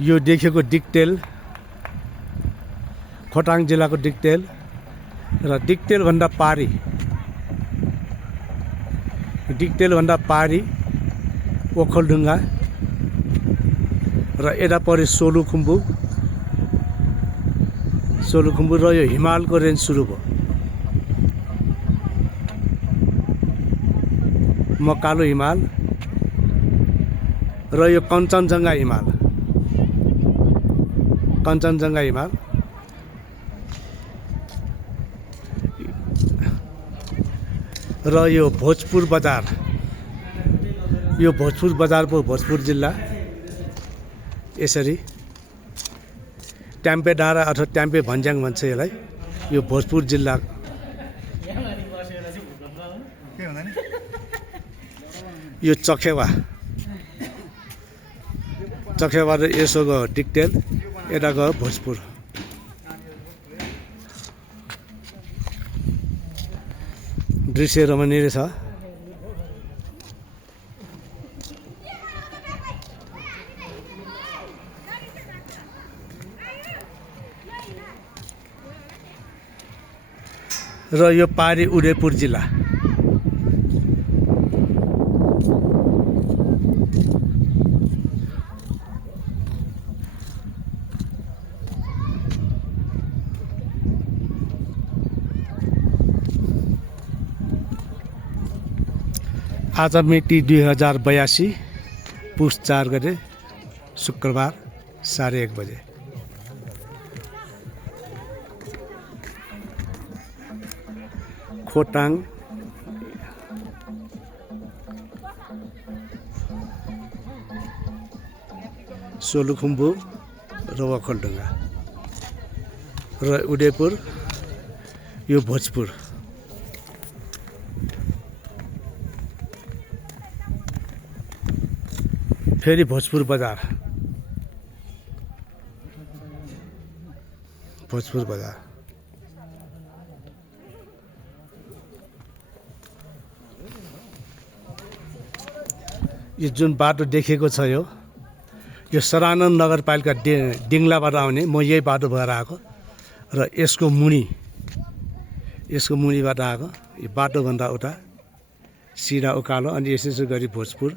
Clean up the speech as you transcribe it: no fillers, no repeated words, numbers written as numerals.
यो देखेको डिक्टेल खोटाङ जिल्लाको डिक्टेल र डिक्टेलभन्दा पारी ओखलढुङ्गा र यता परि सोलुखुम्बु र यो हिमालको रेन्ज सुरु भयो। मकालो हिमाल र यो कञ्चनजङ्घा हिमाल र यो भोजपुर बजार पो भोजपुर जिल्ला। यसरी ट्याम्पे डाँडा अथवा ट्याम्पे भन्ज्याङ भन्छ यसलाई। यो भोजपुर जिल्ला यो चखेवा र यसो गयो डिक्टेल, यता गयो भोजपुर। दृश्य रमणीय छ। र यो पारी उदयपुर जिल्ला। आज मिति 2082 पुस 4 गते शुक्रबार 1:30 बजे। खोटाङ सोलुखुम्बु र ओखलढुङ्गा र उदयपुर यो भोजपुर। फेरि भोजपुर बजार यो जुन बाटो देखेको छ यो सरानन्द नगरपालिका डिङ्लाबाट आउने। म यही बाटो भएर आएको र यसको मुनिबाट आएको। यो बाटोभन्दा उता सिधा उकालो अनि यसै गरी भोजपुर।